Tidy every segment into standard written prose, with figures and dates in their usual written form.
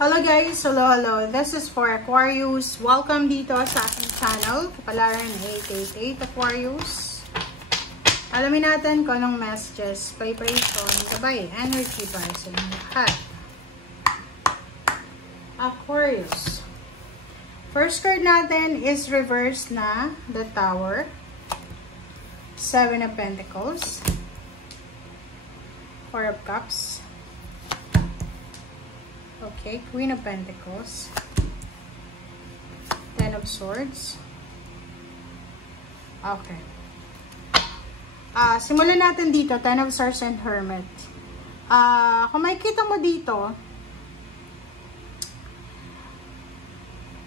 Hello guys! Hello! This is for Aquarius. Welcome dito sa aking channel, Kapalaran 888 Aquarius. Alamin natin kung anong messages, vibration, gabay, energy para sa inyong lahat. Aquarius. First card natin is reverse na the Tower. 7 of Pentacles. 4 of Cups. Okay, Queen of Pentacles, 10 of Swords. Okay. Simulan natin dito, 10 of Swords and Hermit. Kung makikita mo dito,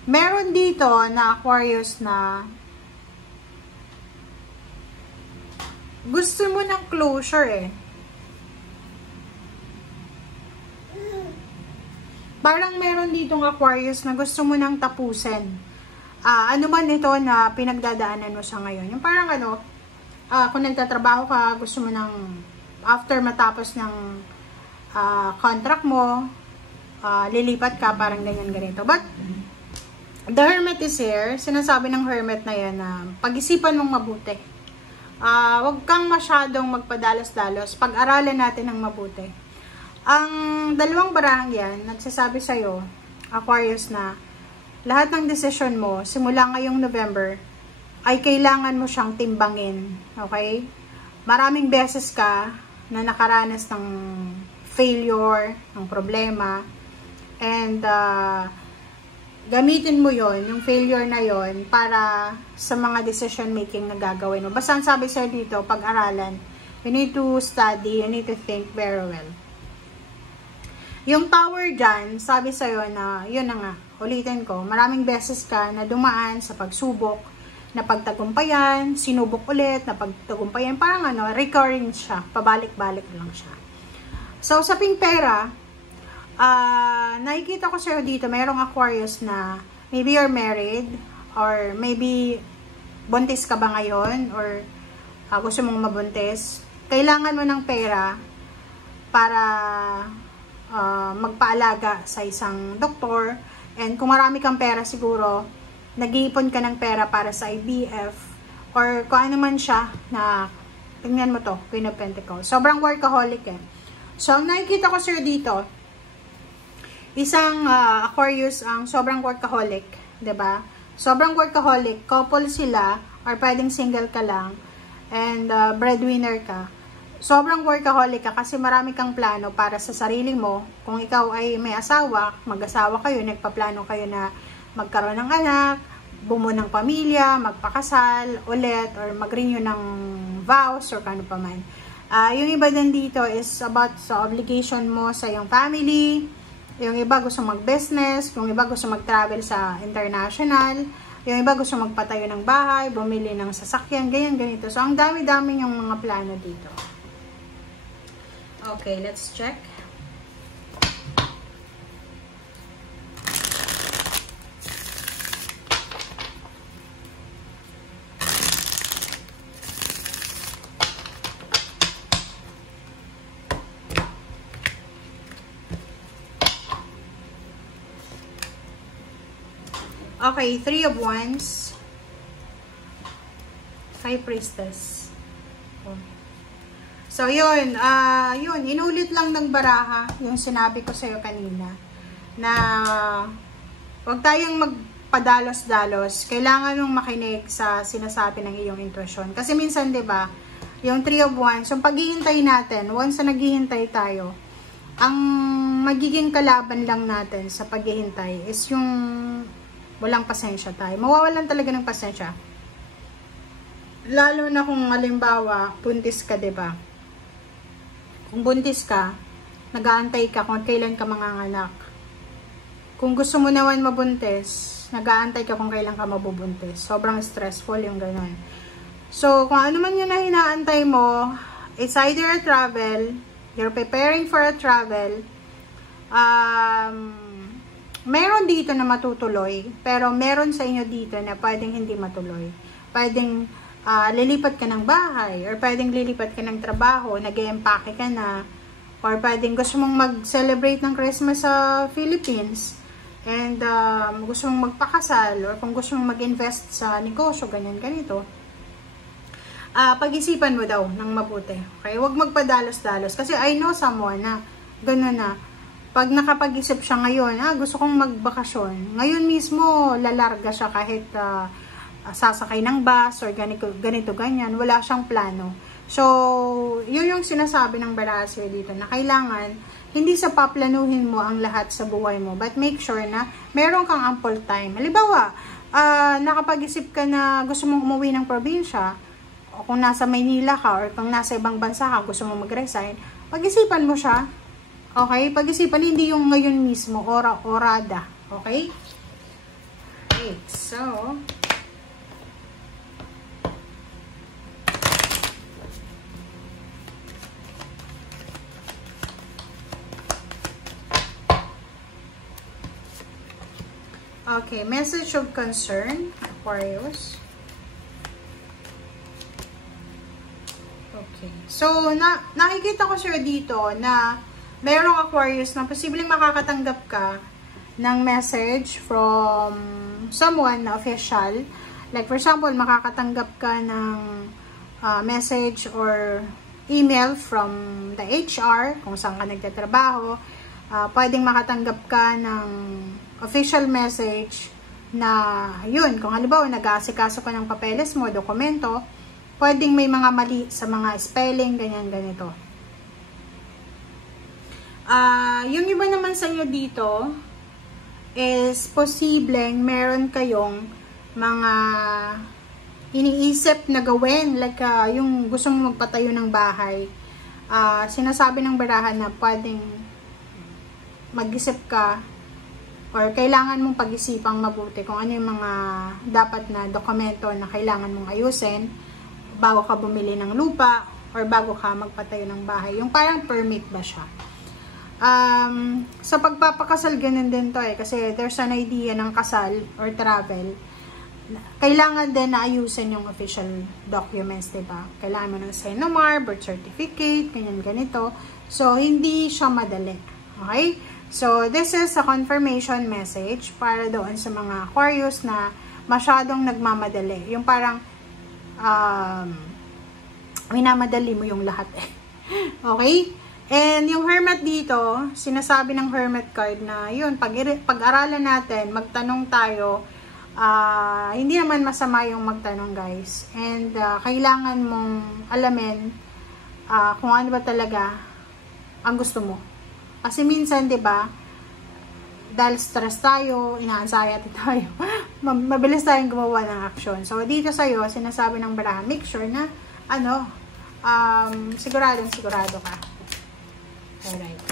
meron dito na Aquarius na gusto mo ng closure eh. Parang meron ditong Aquarius na gusto mo nang tapusin. Ano man ito na pinagdadaanan mo sa ngayon. Yung parang kung nagtatrabaho ka, gusto mo nang, after matapos ng contract mo, lilipat ka, parang ganyan-ganito. But, the Hermit is here. Sinasabi ng Hermit na yan na pag-isipan mong mabuti. Huwag kang masyadong magpadalos-dalos. Pag-aralan natin ng mabuti. Ang dalawang barahang yan, nagsasabi sa'yo, Aquarius, na lahat ng decision mo, simula ngayong November, ay kailangan mo siyang timbangin. Okay? Maraming beses ka na nakaranas ng failure, ng problema, and gamitin mo yon, yung failure na yon, para sa mga decision making na gagawin mo. Basta ang sabi sa'yo dito, pag-aralan, you need to study, you need to think very well. Yung Tower dyan, sabi sa'yo na, yun na nga, ulitin ko, maraming beses ka na dumaan sa pagsubok, na pagtagumpayan, sinubok ulit, na pagtagumpayan, parang recurring siya, pabalik-balik lang siya. So, sa pera, nakikita ko sa'yo dito, mayroong Aquarius na, maybe you're married, or maybe, buntis ka ba ngayon, or gusto mong mabuntis, kailangan mo ng pera, para magpaalaga sa isang doktor, and kung marami kang pera siguro, nag-iipon ka ng pera para sa IVF, or kung ano man siya, na, tingnan mo to, Queen of Pentacles. Sobrang workaholic eh. So, ang nakikita ko sir dito, isang Aquarius ang sobrang workaholic, 'di ba? Sobrang workaholic, couple sila, or pwedeng single ka lang, and breadwinner ka. Sobrang workaholic ka kasi marami kang plano para sa sarili mo. Kung ikaw ay may asawa, mag-asawa kayo, nagpaplano kayo na magkaroon ng anak, bumuo ng pamilya, magpakasal ulit, or mag-renew ng vows, or kano pa man. Yung iba din dito is about sa obligation mo sa iyong family. Yung iba gusto mag-business, yung iba gusto mag-travel sa international, yung iba gusto magpatayo ng bahay, bumili ng sasakyan, ganyan, ganito. So, ang dami-dami yung mga plano dito. Okay, let's check. Okay, 3 of Wands. High Priestess. Oh. So, yun, inulit lang ng baraha yung sinabi ko sa'yo kanina, na huwag tayong magpadalos-dalos, kailangan mong makinig sa sinasabi ng iyong intuition. Kasi minsan, 'di ba, yung 3 of Wands, yung paghihintay natin, once na naghihintay tayo, ang magiging kalaban lang natin sa paghihintay is yung walang pasensya tayo. Mawawalan talaga ng pasensya. Lalo na kung halimbawa, buntis ka, 'di ba? Kung buntis ka, nag-aantay ka kung kailan ka manganganak. Kung gusto mo naman mabuntis, nag-aantay ka kung kailan ka mabubuntis. Sobrang stressful yung ganun. So, kung ano man yun na hinaantay mo, it's either a travel, you're preparing for a travel, meron dito na matutuloy, pero meron sa inyo dito na pwedeng hindi matuloy. Pwedeng lilipat ka ng bahay, or pwedeng lilipat ka ng trabaho, nag-e-empake ka na, Or pwedeng gusto mong mag-celebrate ng Christmas sa Philippines. And gusto mong magpakasal. Or kung gusto mong mag-invest sa negosyo, ganyan, ganito. Pag-isipan mo daw ng mabuti. Okay? Huwag magpadalos-dalos. Kasi I know someone na gano'n na. Pag nakapag-isip siya ngayon, gusto kong magbakasyon. Ngayon mismo, lalarga siya kahit sasakay ng bus or ganito, ganyan. Wala siyang plano. So, yun yung sinasabi ng Baraha dito na kailangan, hindi sa paplanuhin mo ang lahat sa buhay mo, but make sure na meron kang ample time. Halimbawa, nakapag-isip ka na gusto mong umuwi ng probinsya, o kung nasa Maynila ka, or kung nasa ibang bansa ka, gusto mong mag-resign, pag-isipan mo siya. Okay? Pag-isipan, hindi yung ngayon mismo, orada. Okay? Okay, so, okay, message of concern, Aquarius. Okay. So, nakikita ko sir dito na mayroong Aquarius na posibleng makakatanggap ka ng message from someone na official. Like for example, makakatanggap ka ng message or email from the HR, kung saan ka nagtatrabaho. Pwedeng makatanggap ka ng official message na yun, kung halimbawa nag-aasikaso ka ng papeles mo, dokumento, pwedeng may mga mali sa mga spelling, ganyan, ganito. Yung iba naman sa inyo dito is posibleng meron kayong mga iniisip na gawin, like yung gusto mo magpatayo ng bahay. Sinasabi ng baraha na pwedeng mag-isip ka or kailangan mong pag-isipang mabuti kung ano yung mga dapat na dokumento na kailangan mong ayusin bago ka bumili ng lupa or bago ka magpatayo ng bahay. Yung parang permit ba siya? Sa pagpapakasal, ganun din to kasi there's an idea ng kasal or travel. Kailangan din na ayusin yung official documents, diba? Kailangan mo ng SINOMAR, birth certificate, ganyan, ganito. So, hindi siya madali. Okay? So, this is a confirmation message para doon sa mga Aquarius na masyadong nagmamadali. Yung parang, minamadali mo yung lahat eh. Okay? And yung Hermit dito, sinasabi ng Hermit card na, yun, pag-aralan natin, magtanong tayo, hindi naman masama yung magtanong, guys. And, kailangan mong alamin kung ano ba talaga ang gusto mo. Kasi minsan, 'di ba, dahil stress tayo, ina-anxiety tayo, mabilis tayong gumawa ng action. So, dito sa'yo, sinasabi ng baraha, make sure na, sigurado ka. Alright.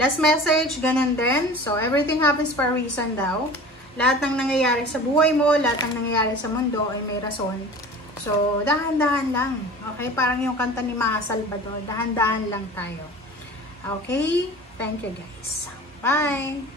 Last message, ganun din. So, everything happens for a reason daw. Lahat ng nangyayari sa buhay mo, lahat ng nangyayari sa mundo ay may rason. So, dahan-dahan lang. Okay? Parang yung kanta ni Maha Salvador, dahan-dahan lang tayo. Okay? Thank you guys. Bye!